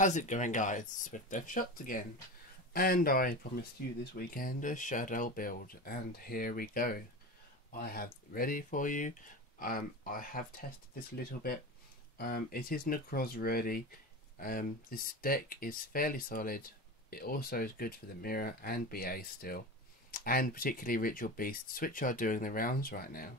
How's it going, guys? Swiftdeathshotz again, and I promised you this weekend a Shaddoll build, and here we go. I have ready for you. I have tested this a little bit. It is Nekroz ready. This deck is fairly solid. It also is good for the mirror and BA still, and particularly ritual beasts, which are doing the rounds right now.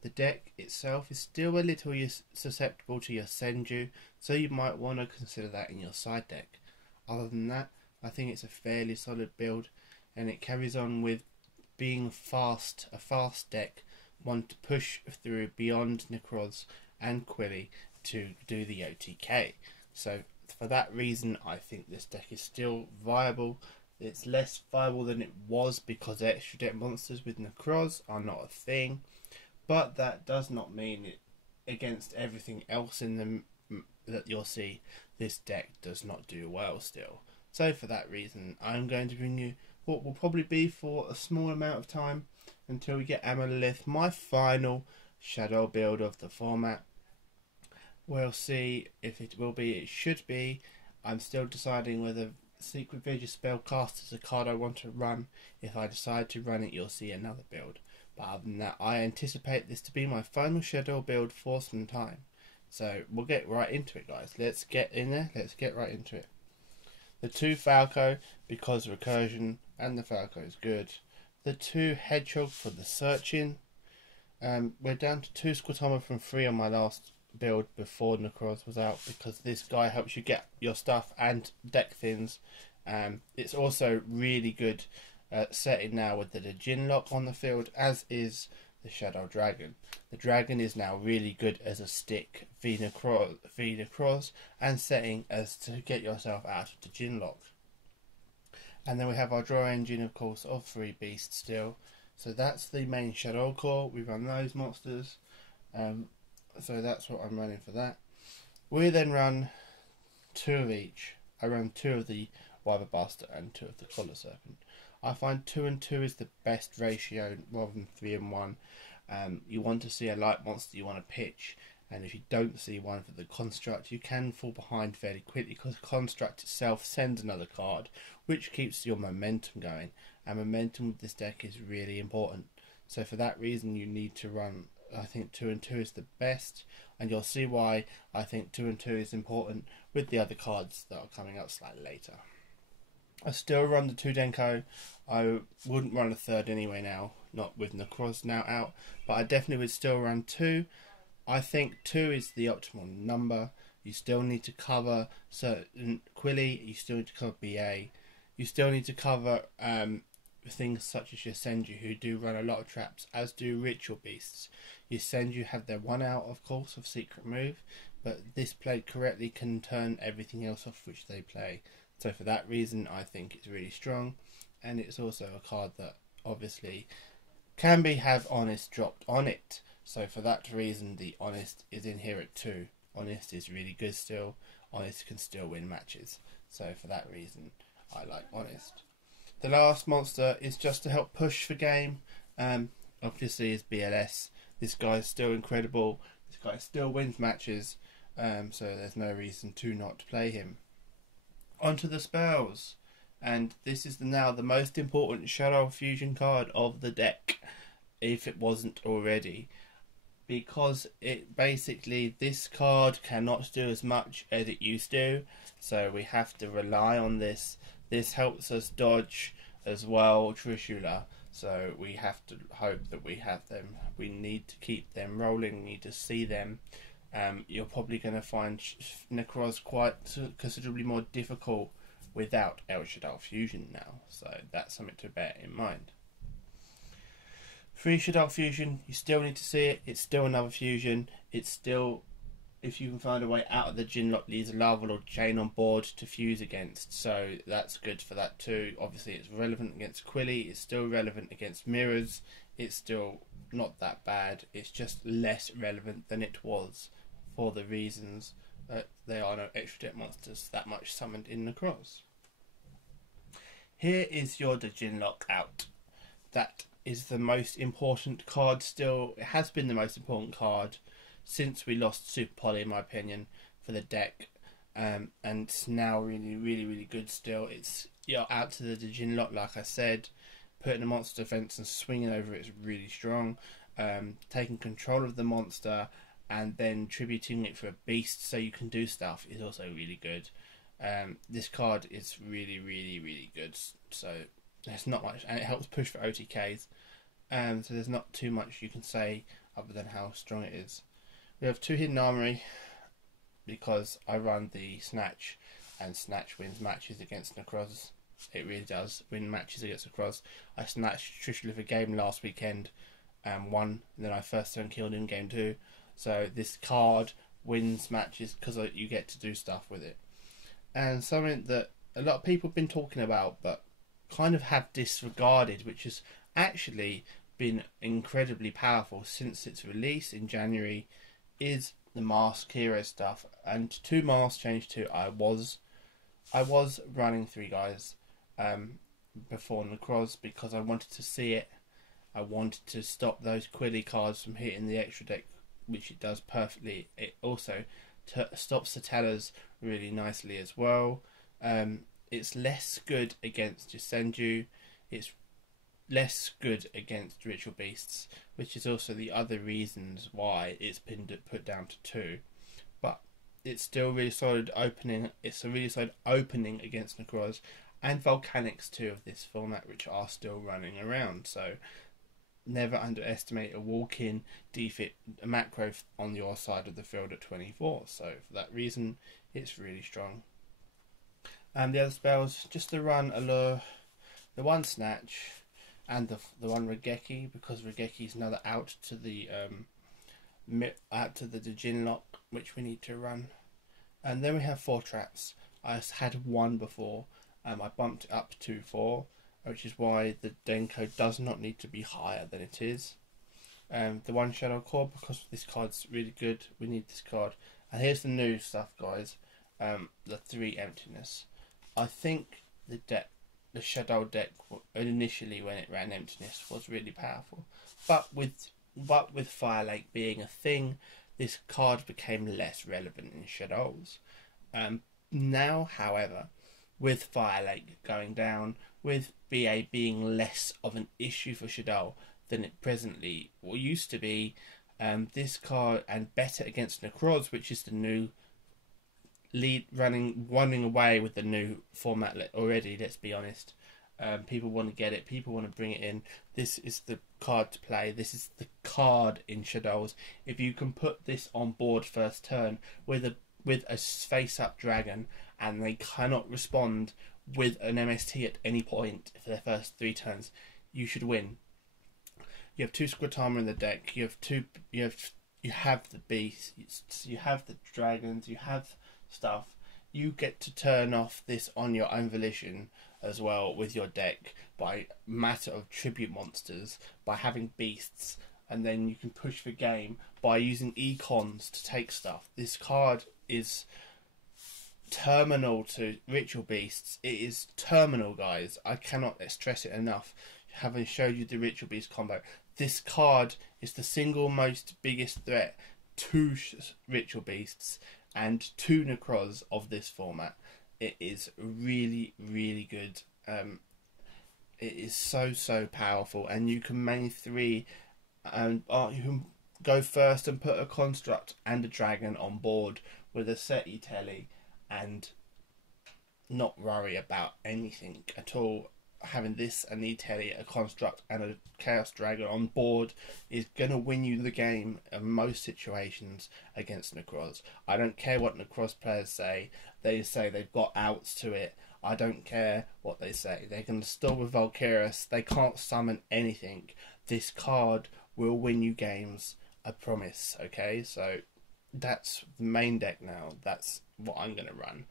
The deck itself is still a little susceptible to your Senju, so you might want to consider that in your side deck. Other than that, I think it's a fairly solid build, and it carries on with being fast, a fast deck, one to push through beyond Nekroz and Quilly to do the OTK. So for that reason, I think this deck is still viable. It's less viable than it was because extra deck monsters with Nekroz are not a thing. But that does not mean it, against everything else in the that you'll see, this deck does not do well still. So for that reason, I'm going to bring you what will probably be for a small amount of time until we get Amalith, my final Shaddoll build of the format. We'll see if it will be, it should be. I'm still deciding whether Secret Vigil Spellcast is a card I want to run. If I decide to run it, you'll see another build. But other than that, I anticipate this to be my final Shaddoll build for some time. So we'll get right into it, guys. Let's get in there. Let's get right into it. The 2 Falco, because recursion and the Falco is good. The 2 Hedgehog for the searching. We're down to 2 Squirtoma from 3 on my last build before Nekroz was out, because this guy helps you get your stuff and deck thins. It's also really good setting now with the Djinn lock on the field, as is the Shaddoll Dragon. The Dragon is now really good as a stick v Nekroz and setting as to get yourself out of the Djinn lock. And then we have our draw engine, of course, of 3 beasts still. So that's the main Shaddoll core. We run those monsters. So that's what I'm running for that. We then run 2 of each. I run 2 of the Wyver Bastard and 2 of the Collar Serpent. I find 2 and 2 is the best ratio rather than 3 and 1. You want to see a light monster you want to pitch, and if you don't see one for the construct, you can fall behind fairly quickly because the construct itself sends another card, which keeps your momentum going, and momentum with this deck is really important. So for that reason, you need to run, I think 2 and 2 is the best, and you'll see why I think 2 and 2 is important with the other cards that are coming up slightly later. I still run the 2 Denko. I wouldn't run a 3rd anyway now, not with Nekroz now out, but I definitely would still run 2. I think 2 is the optimal number. You still need to cover certain Quilly, you still need to cover BA, you still need to cover things such as your Senju, who do run a lot of traps, as do Ritual Beasts. Your Senju have their 1 out, of course, of Secret Move, but this played correctly can turn everything else off which they play. So for that reason, I think it's really strong, and it's also a card that obviously can have Honest dropped on it. So for that reason, the Honest is in here at 2. Honest is really good still. Honest can still win matches. So for that reason, I like Honest. The last monster is just to help push for game. Obviously is BLS. This guy is still incredible. This guy still wins matches. So there's no reason to not play him. Onto the spells, and this is now the most important Shaddoll fusion card of the deck, if it wasn't already, because it basically, this card cannot do as much as it used to, so we have to rely on this. This helps us dodge as well Trishula, so we have to hope that we have them. We need to keep them rolling, we need to see them. You're probably going to find Nekroz quite considerably more difficult without El Shaddoll Fusion now, so that's something to bear in mind. 3 Shaddoll Fusion, you still need to see it, it's still another fusion, it's still, if you can find a way out of the Djinn lock, leaves a Larval or Chain on board to fuse against, so that's good for that too. Obviously it's relevant against Quilly, it's still relevant against mirrors, it's still not that bad, it's just less relevant than it was, for the reasons that there are no extra deck monsters that much summoned in Nekroz. Here is your Djinn lock out. That is the most important card still. It has been the most important card since we lost Super Poly, in my opinion, for the deck. and it's now really good still. It's, you're out to the Djinn lock, like I said, putting the monster defense and swinging over it is really strong. Taking control of the monster and then tributing it for a beast so you can do stuff is also really good. This card is really good, so there's not much, and it helps push for OTKs. So there's not too much you can say other than how strong it is. We have 2 hidden armory because I run the Snatch, and Snatch wins matches against Nekroz. It really does win matches against Nekroz. I snatched Trishula for game last weekend and won, and then I first turn killed in game 2. So this card wins matches because you get to do stuff with it. And something that a lot of people have been talking about but kind of have disregarded, which has actually been incredibly powerful since its release in January, is the Mask Hero stuff. And to Mask Change 2, I was running 3 guys before Nekroz because I wanted to see it. I wanted to stop those Quilly cards from hitting the extra deck, which it does perfectly. It also stops the tellers really nicely as well. It's less good against Jisenju. It's less good against Ritual Beasts, which is also the other reasons why it's been put down to 2. But it's still really solid opening. It's a really solid opening against Nekroz and Volcanics 2 of this format, which are still running around. So never underestimate a walk-in defit macro on your side of the field at 24. So for that reason, it's really strong. And the other spells, just to run Allure, the 1 Snatch, and the 1 Regeki, because Regeki is another out to the Djinn lock, which we need to run. And then we have 4 traps. I had 1 before. I bumped it up to 4, which is why the Denko does not need to be higher than it is. The 1 Shaddoll core, because this card's really good. We need this card. And here's the new stuff, guys. The 3 Emptiness. I think the Shaddoll deck initially, when it ran Emptiness, was really powerful. But with Fire Lake being a thing, this card became less relevant in Shaddolls. Now, however, with Fire Lake going down, with BA being less of an issue for Shaddoll than it presently used to be, this card, and better against Nekroz, which is the new running away with the new format already, let's be honest. People want to get it, people want to bring it in. This is the card to play. This is the card in Shaddolls. If you can put this on board first turn with a face-up dragon, and they cannot respond with an MST at any point for their first 3 turns, you should win. You have 2 Squirtama in the deck. You have the beasts. You have the dragons. You have stuff. You get to turn off this on your own volition as well with your deck by matter of tribute monsters, by having beasts, and then you can push the game by using econs to take stuff. This card is terminal to Ritual Beasts. It is terminal, guys. I cannot stress it enough. Having showed you the Ritual Beast combo, this card is the single most biggest threat to Ritual Beasts and to Nekroz of this format. It is really good. It is so powerful, and you can main 3, and you can go first and put a construct and a dragon on board with a Seti Telly and not worry about anything at all. Having this, an E-Telly, a construct and a Chaos Dragon on board is going to win you the game in most situations against Nekroz. I don't care what Nekroz players say. They say they've got outs to it. I don't care what they say. They're going to stall with Valkyrius. They can't summon anything. This card will win you games. I promise. Okay, so that's the main deck now. That's what I'm going to run.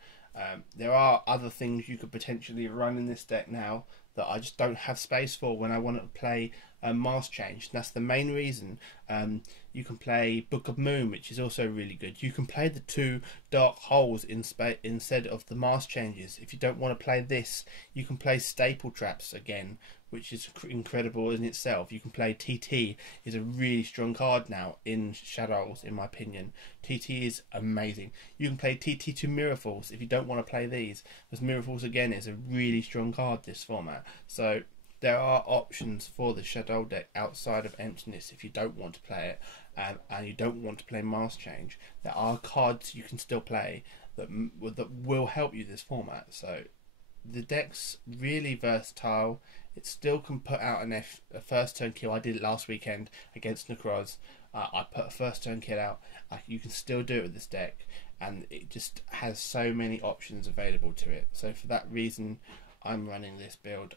There are other things you could potentially run in this deck now that I just don't have space for when I want to play Mask Change. That's the main reason. You can play Book of Moon, which is also really good. You can play the 2 Dark Holes instead of the Mask Changes. If you don't want to play this, you can play Staple Traps again, which is incredible in itself. You can play TT, is a really strong card now in Shaddolls, in my opinion. TT is amazing. You can play TT to Mirrorfalls if you don't want to play these, because Mirrorfalls again is a really strong card this format. So there are options for the Shaddoll deck outside of Emptiness if you don't want to play it, and you don't want to play Mask Change. There are cards you can still play that will help you this format. So the deck's really versatile. It still can put out a first turn kill. I did it last weekend against Nekroz. I put a first turn kill out. You can still do it with this deck, and it just has so many options available to it. So for that reason, I'm running this build.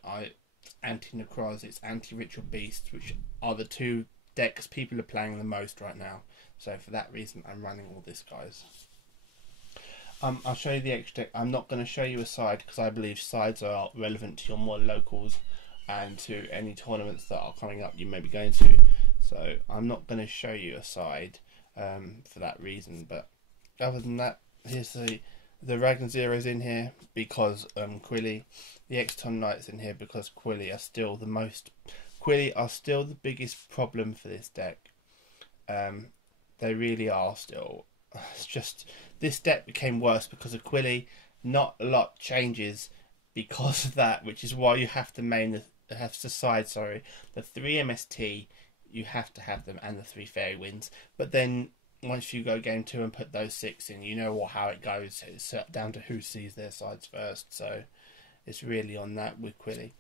Anti-Nekroz, it's anti-Ritual Beast, which are the two decks people are playing the most right now. So for that reason, I'm running all this, guys. I'll show you the extra deck. I'm not going to show you a side because I believe sides are relevant to your more locals and to any tournaments that are coming up you may be going to. So I'm not going to show you a side for that reason. But other than that, here's the Ragnar Zero's in here because Quilly. The Exton Knights in here because Quilly are still the biggest problem for this deck. They really are still. It's just this deck became worse because of Quilly. Not a lot changes because of that, which is why you have to side the 3 MST. You have to have them, and the 3 Fairy Winds. But then once you go game 2 and put those 6 in, you know how it goes. It's down to who sees their sides first. So it's really on that with Quilly.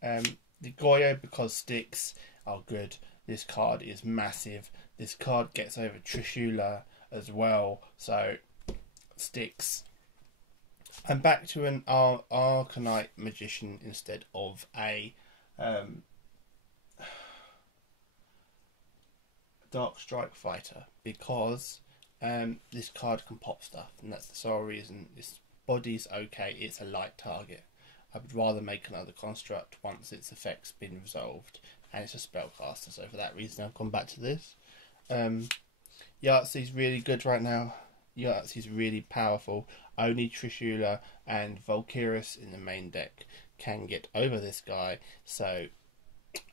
The Goyo, because sticks are good. This card is massive. This card gets over Trishula as well. So sticks. I'm back to an Arcanite Magician instead of a Dark Strike Fighter because this card can pop stuff, and that's the sole reason. This body's okay. It's a light target. I would rather make another construct once its effect's been resolved, and it's a spellcaster. So for that reason, I've gone back to this. Yahtzee's really good right now. Yahtzee's really powerful. Only Trishula and Valkyris in the main deck can get over this guy. So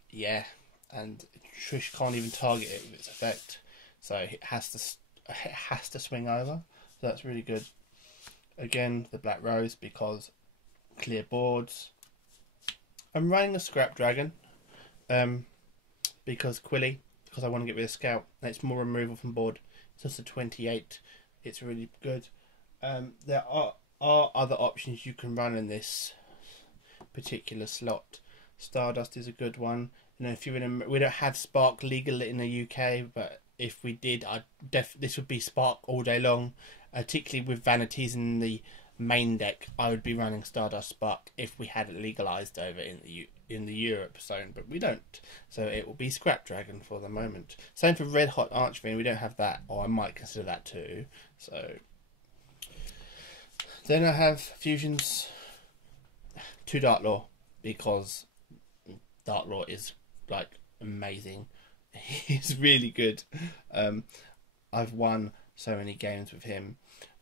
yeah, and Trish can't even target it with its effect. So it has to swing over. So that's really good. Again, the Black Rose because clear boards. I'm running a Scrap Dragon because Quilly, because I want to get rid of Scout. And it's more removal from board. It's just a 28. It's really good. There are other options you can run in this particular slot. Stardust is a good one. You know, if you're in we don't have Spark legal in the UK, but if we did, this would be Spark all day long. Particularly with Vanities in the main deck, I would be running Stardust Spark if we had it legalized over in the Europe zone, but we don't. So it will be Scrap Dragon for the moment. Same for Red Hot Archfiend. We don't have that, or I might consider that too. So then I have fusions to Dark Law because Dark Law is like amazing. He's really good. I've won so many games with him.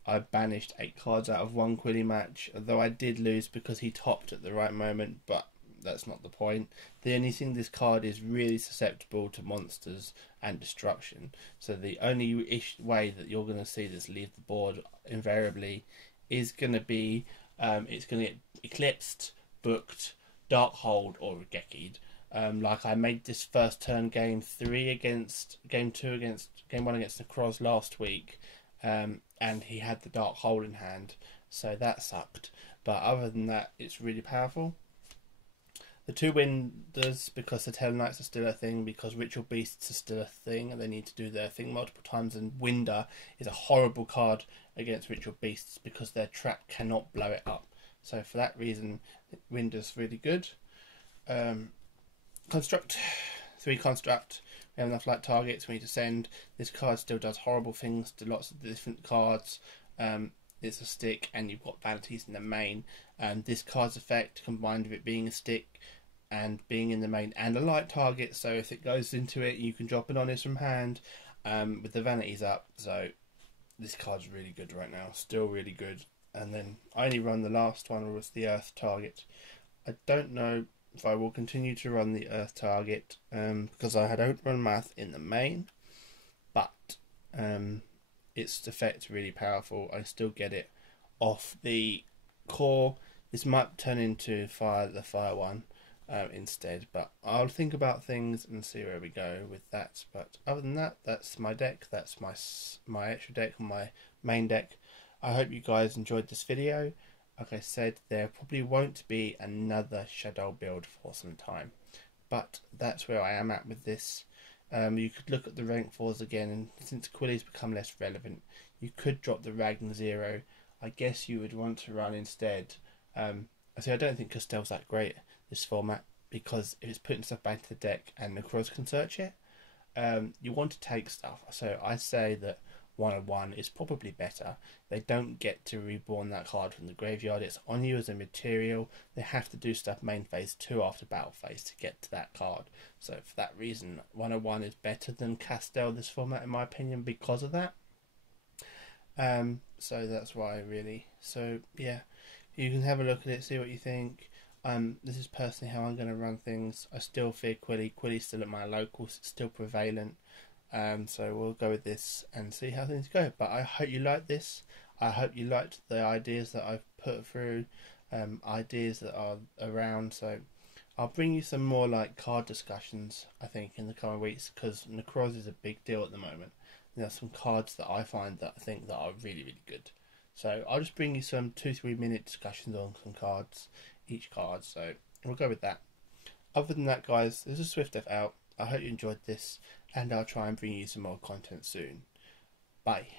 I banished 8 cards out of one Quilly match, though I did lose because he topped at the right moment, but that's not the point. The only thing, this card is really susceptible to monsters and destruction, so the only way that you're going to see this leave the board invariably is going to be it's going to get eclipsed, booked, dark hold, or Geki'd. Like I made this first turn game 3 against game 1 against Nekroz last week, and he had the dark hole in hand, so that sucked. But other than that, it's really powerful. The 2 Winders, because the Tellarknights are still a thing, because Ritual Beasts are still a thing, and they need to do their thing multiple times, and Winder is a horrible card against Ritual Beasts because their trap cannot blow it up. So for that reason, Winder's really good. Construct, 3 Construct. We have enough light targets we need to send. This card still does horrible things to lots of different cards. It's a stick, and you've got Vanities in the main. This card's effect, combined with it being a stick and being in the main and a light target, so if it goes into it, you can drop an Honest from hand with the Vanities up. So this card's really good right now, still really good. And then I only run the last one, was the Earth target. I don't know if I will continue to run the Earth target, because I had outrun math in the main, but its effect's really powerful. I still get it off the core. This might turn into the fire one instead, but I'll think about things and see where we go with that. But other than that, that's my deck. That's my extra deck and my main deck. I hope you guys enjoyed this video. Like I said, there probably won't be another Shaddoll build for some time, but that's where I am at with this. You could look at the rank 4s again, and since Quilly's become less relevant, you could drop the Ragn 0. I guess you would want to run instead. I don't think Castell's that great this format, because if it's putting stuff back into the deck and Nekroz can search it, you want to take stuff. So I say that 101 is probably better. They don't get to reborn that card from the graveyard. It's on you as a material. They have to do stuff main phase 2 after battle phase to get to that card. So for that reason, 101 is better than Castell this format in my opinion because of that. So that's why really. So yeah, you can have a look at it, see what you think. This is personally how I'm going to run things. I still fear Quilly. Quilly's still at my locals. It's still prevalent. So we'll go with this and see how things go. But I hope you liked this. I hope you liked the ideas that I've put through, ideas that are around. So I'll bring you some more like card discussions, I think, in the coming weeks, because Nekroz is a big deal at the moment. There's some cards that I find that I think that are really, really good. So I'll just bring you some 2-3 minute discussions on some cards, each card. So we'll go with that. Other than that, guys, this is Swiftdeath out. I hope you enjoyed this, and I'll try and bring you some more content soon. Bye.